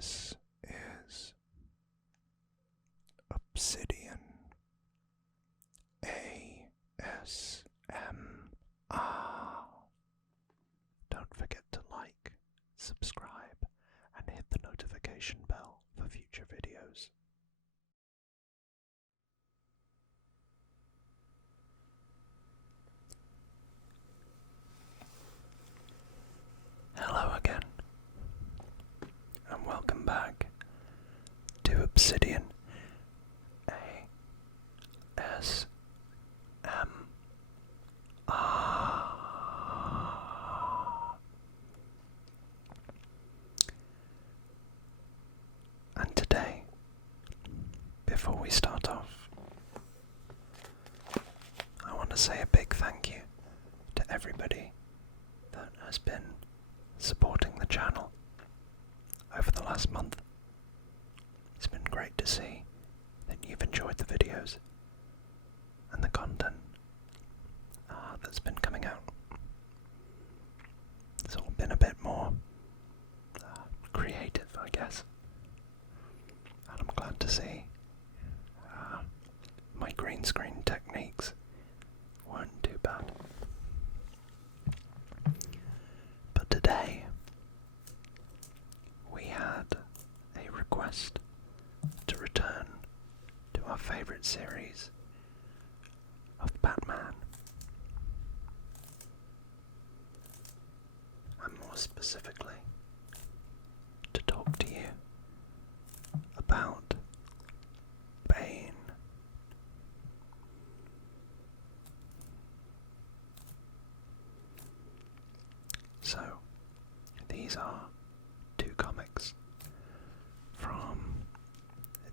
This is Obsidian ASMR. Don't forget to like, subscribe, and hit the notification bell for future videos. Hello again, and welcome back to Obsidian ASMR. And today, before we start off, I want to say a big thank you to everybody that has been supporting the channel over the last month. It's been great to see that you've enjoyed the videos and the content that's been coming out. It's all been a bit more creative, I guess, and I'm glad to see my green screen techniques weren't too bad. But today we had a request to return to our favourite series of Batman, and more specifically to talk to you about Bane. So, these are two comics from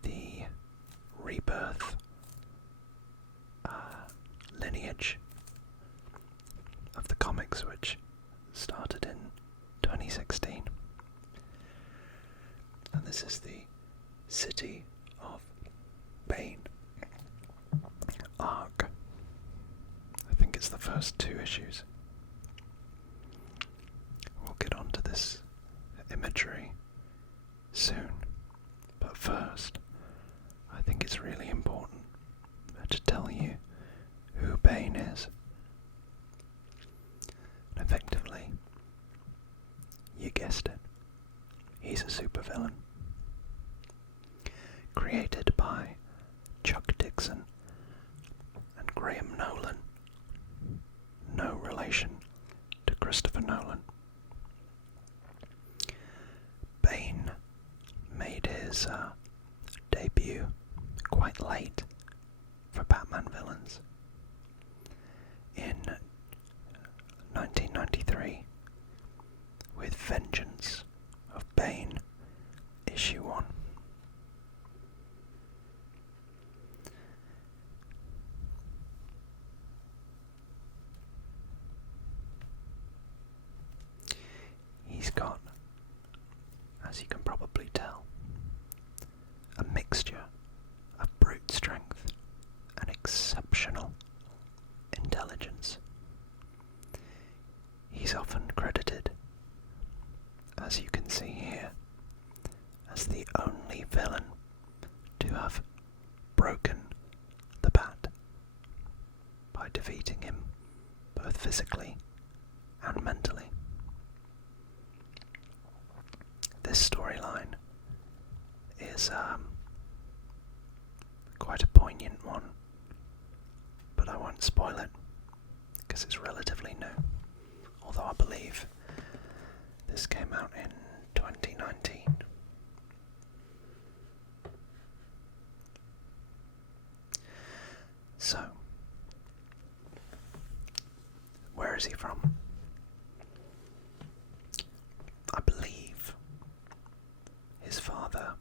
the Rebirth lineage of the comics, which started in 2016. And this is the City of Bane arc. I think it's the first two issues. We'll get onto this imagery soon, but first I think it's really important to tell you who Bane is. And effectively, you guessed it, he's a supervillain. Created by Chuck Dixon and Graham Nolan. No relation to Christopher Nolan. Bane made his debut quite late for Batman villains in 1993 with Vengeance of Bane issue 1. He's got, as you can probably tell, a mixture of brute strength and exceptional intelligence. He's often credited, as you can see here, as the only villain to have broken the Bat by defeating him both physically and mentally. This storyline is quite a poignant one, but I won't spoil it because it's relatively new, although I believe this came out in 2019. So, where is he from? I believe his father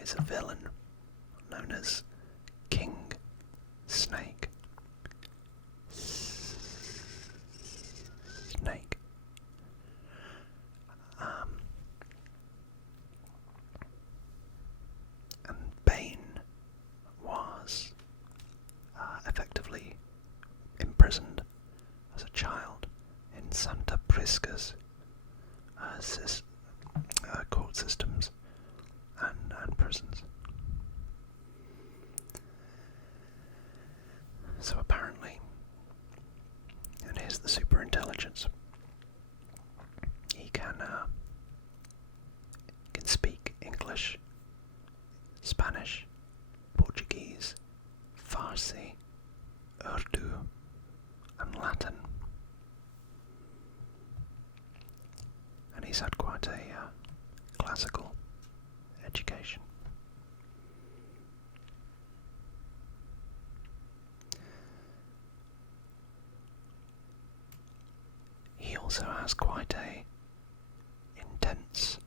is a villain known as King Snake. And Bane was effectively imprisoned as a child in Santa Prisca's court systems and prisons. So apparently, and here's the super intelligence, he can speak English, Spanish, Portuguese, Farsi, Urdu, and Latin. And he's had quite a classical education. He also has quite a intense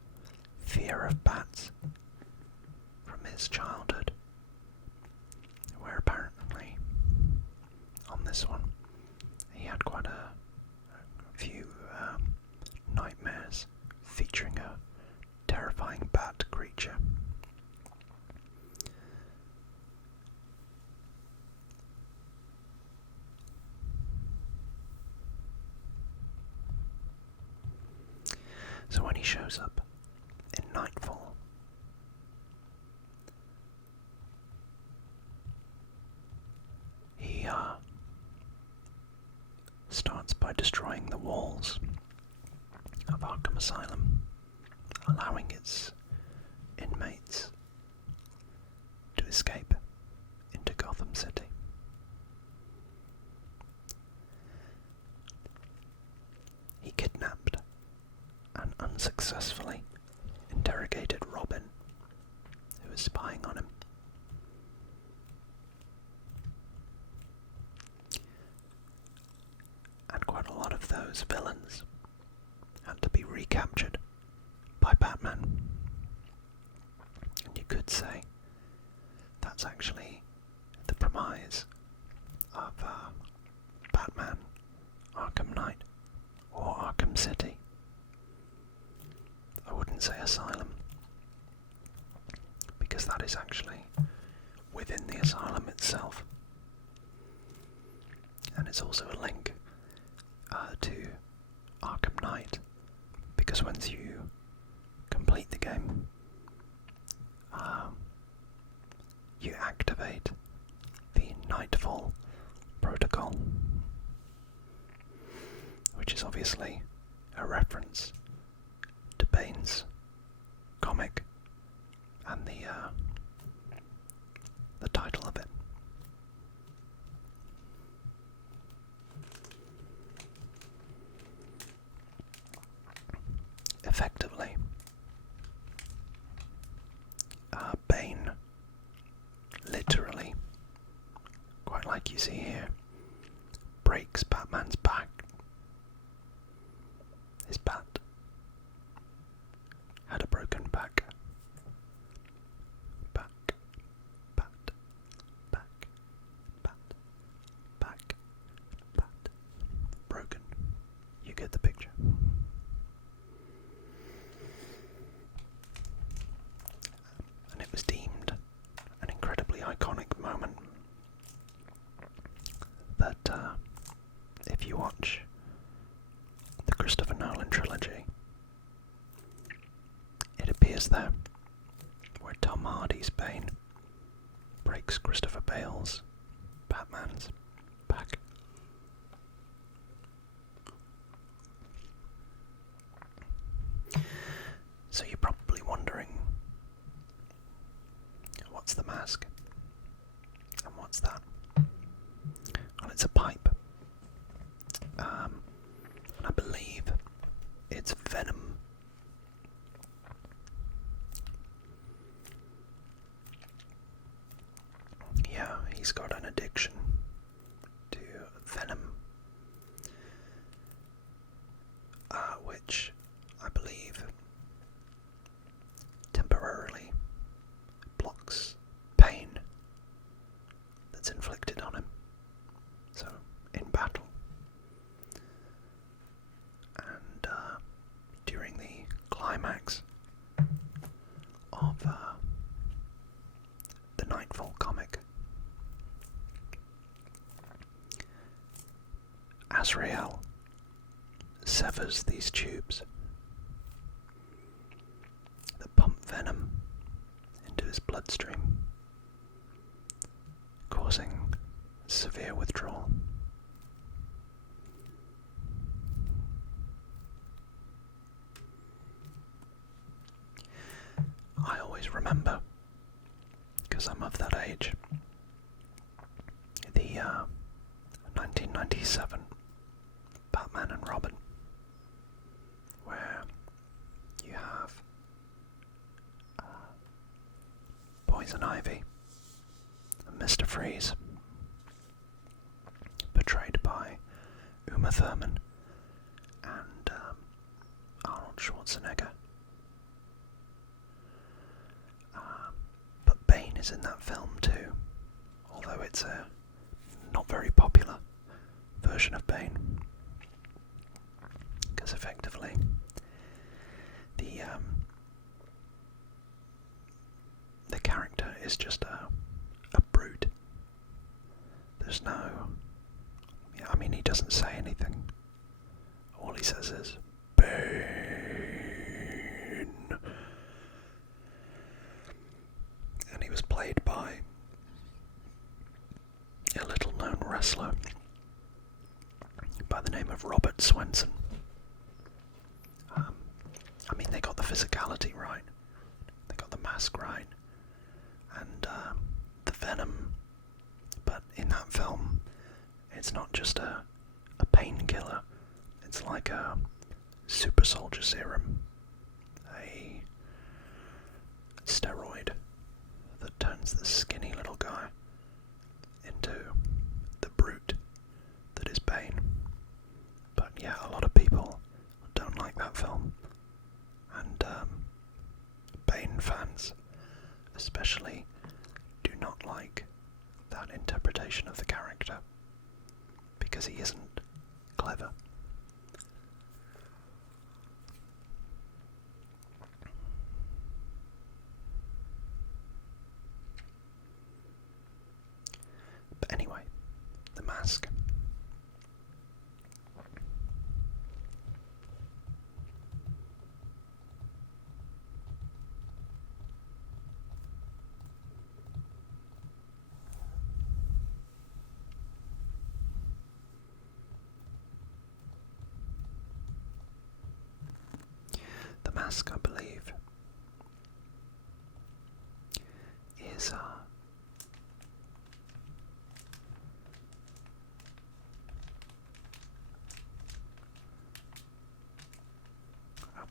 fear of bats from his childhood, where apparently on this one he had quite a few nightmares featuring a terrifying bat creature. So when he shows up in Nightfall, he starts by destroying the walls of Arkham Asylum, allowing its inmates to escape into Gotham City. He kidnapped and unsuccessfully interrogated Robin, who was spying on him. And quite a lot of those villains had to be recaptured by Batman. And you could say that's actually the premise of Batman Arkham Knight, or Arkham City. I wouldn't say Asylum, because that is actually within the Asylum itself. And it's also a link to Arkham Knight, because once you complete the game, you activate the Nightfall protocol, which is obviously a reference to Bane's comic and the title of it. Effectively, Bane literally, quite like you see here, breaks Batman's back. His bat had a broken back. Back, bat, back, bat, back, bat, broken. You get the picture. And it was deemed an incredibly iconic moment that if you watch the Christopher Nolan trilogy, it appears there where Tom Hardy's Bane breaks Christopher Bale's Batman's back. So you're probably wondering, what's the mask? And what's that? Well, it's a pipe. And I believe it's venom. Yeah, he's got an addiction to venom, which I believe temporarily blocks pain that's inflicted on him. So, in battle, and during the climax of the Nightfall comic, Azrael severs these tubes, venom into his bloodstream, causing severe withdrawal. I always remember, because I'm of that age, the 1997 Batman and Robin, where you have Poison Ivy and Mr. Freeze, portrayed by Uma Thurman and Arnold Schwarzenegger. But Bane is in that film too, although it's a not very popular version of Bane, because effectively the character is just a brute. There's no, I mean, he doesn't say anything. All he says is Bane. And he was played by a little known wrestler by the name of Robert Swenson. I mean, they got the physicality right, they got the mask right, and the venom, but in that film it's not just a painkiller, it's like a super soldier serum, a steroid that turns the skinny little guy into the brute that is Bane. But yeah, a lot of people don't like that film, and Bane fans especially do not like that interpretation of the character, because he isn't clever. But anyway, the mask. The mask, I believe, is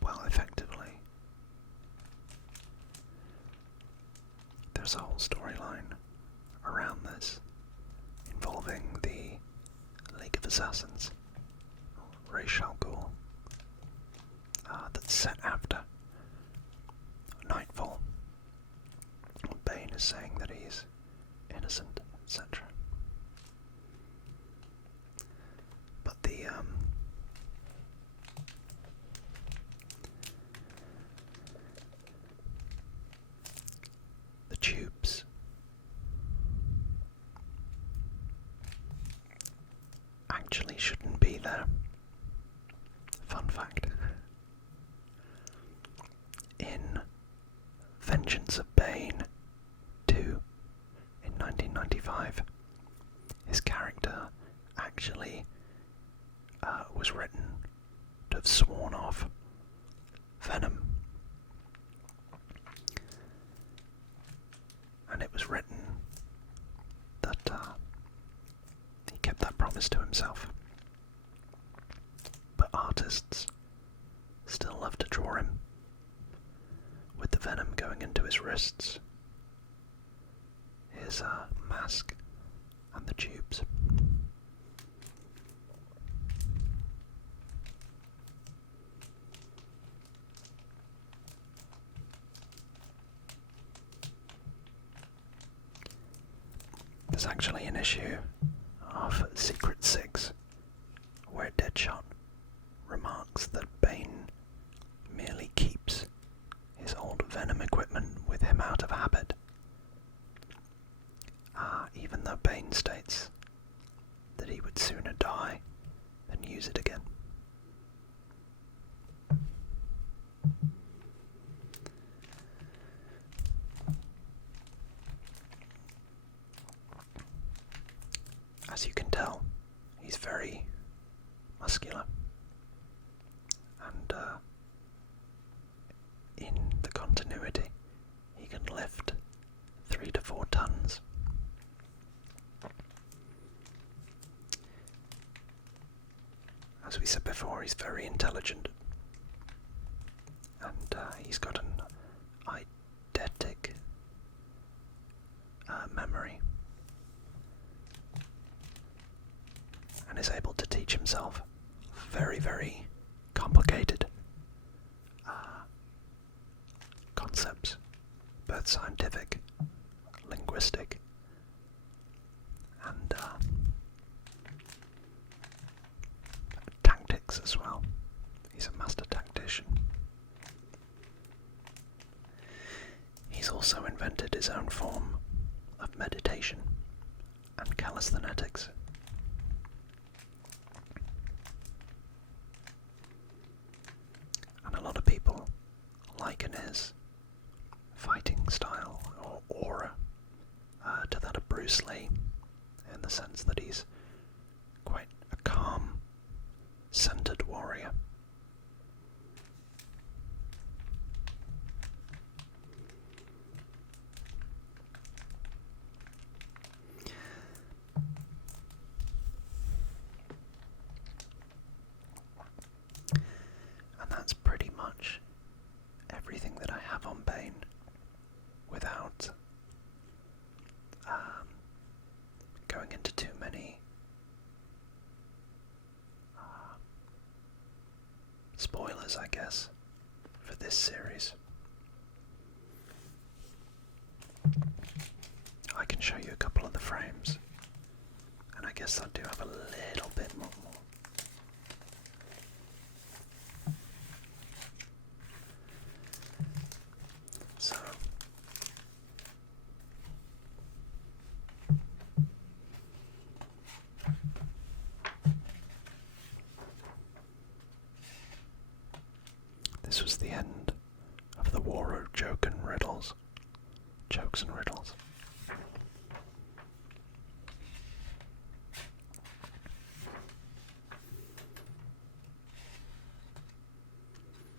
well, effectively, there's a whole storyline around this involving the League of Assassins, Ra's al Ghul, that's set after Nightfall. Bane is saying that he's innocent, etc. But the tubes actually shouldn't be there. Fun fact. In Vengeance of Bane 2 in 1995, his character actually was written to have sworn off venom. And it was written that he kept that promise to himself. But artists still love to draw him with the venom going into his wrists, his mask, and the tubes. There's actually an issue of Secret 6 where Deadshot remarks that Bane merely keeps his old venom equipment with him out of habit, even though Bane states that he would sooner die than use it again. as we said before, he's very intelligent. And he's got an eidetic memory. And is able to teach himself very, very complicated concepts, both scientific, linguistic, and tactics as well. He's a master tactician. He's also invented his own form of meditation and calisthenics. And a lot of people liken his fighting style or aura to that of Bruce Lee, in the sense that he's quite a calm, centered warrior. And that's pretty much everything that I have on Bane, without going into too many spoilers, I guess, for this series. I can show you a couple of the frames, and I guess I do have a little bit more. So, this was the end of the War of Jokes and Riddles.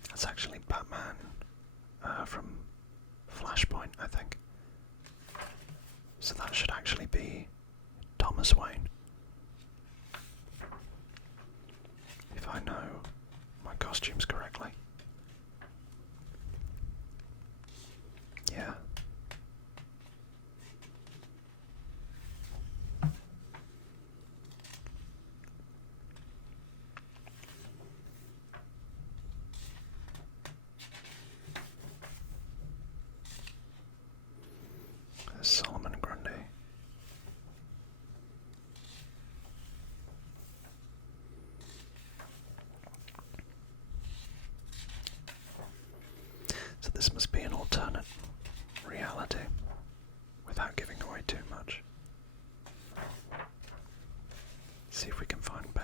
That's actually Batman from Flashpoint, I think. So that should actually be Thomas Wayne, if I know my costumes correctly. Yeah. There's Solomon Grundy. So this must be an alternate reality, without giving away too much. See if we can find Bane.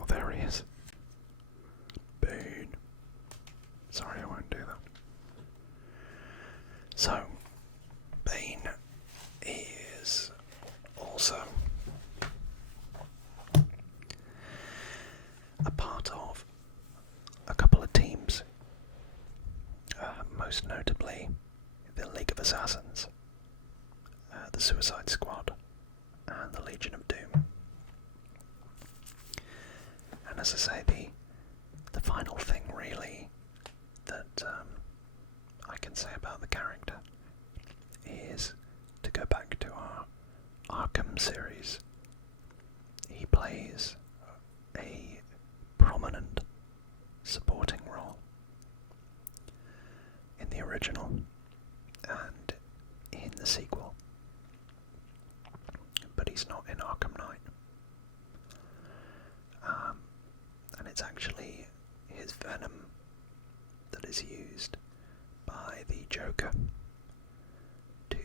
Oh, there he is. Bane. Sorry, I won't do that. So, Bane is also a part of a couple of teams, most notably the League of Assassins, the Suicide Squad, and the Legion of Doom. And as I say, the final thing really that I can say about the character is to go back to our Arkham series. He plays a prominent supporting role in the original and in the sequel, but he's not in Arkham Knight. And it's actually his venom that is used by the Joker to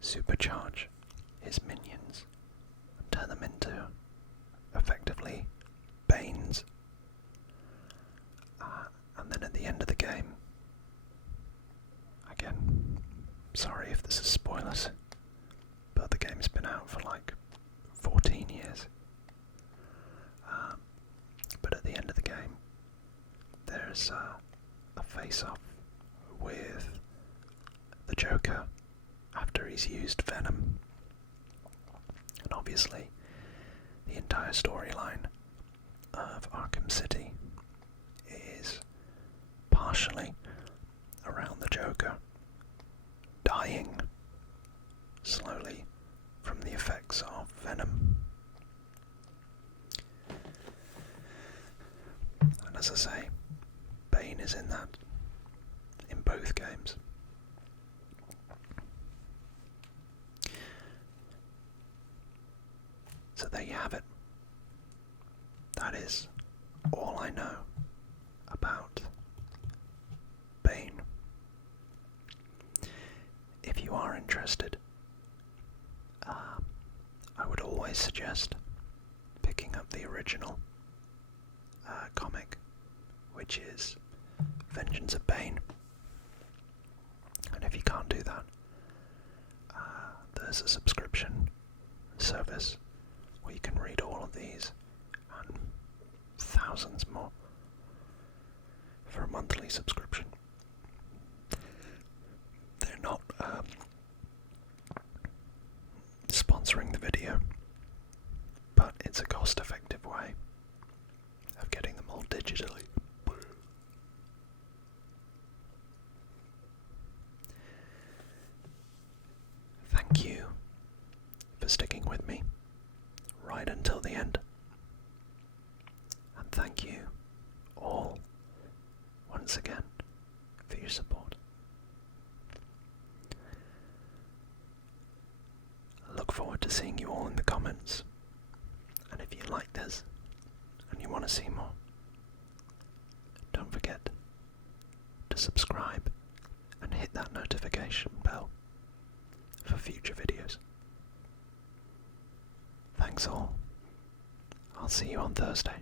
supercharge his minions and turn them into effectively Banes. And And then at the end of the game, again, sorry if this is spoilers, but the game's been out for like 14 years. But at the end of the game, there's a face-off with the Joker after he's used Venom. And obviously, the entire storyline of Arkham City is partially around the Joker dying slowly from the effects of Venom. And as I say, Bane is in that, in both games. So there you have it. That is all I know about Bane. If you are interested, I would always suggest picking up the original comic, which is Vengeance of Bane. And if you can't do that, there's a subscription service where you can read all of these and thousands more for a monthly subscription. They're not sponsoring the video, but it's a cost-effective way of getting them all digitally. Thank you for sticking with me right until the end. And thank you all once again for your support. I look forward to seeing you all in the comments. And if you like this and you want to see more, don't forget to subscribe and hit that notification bell for future videos. Thanks all. I'll see you on Thursday.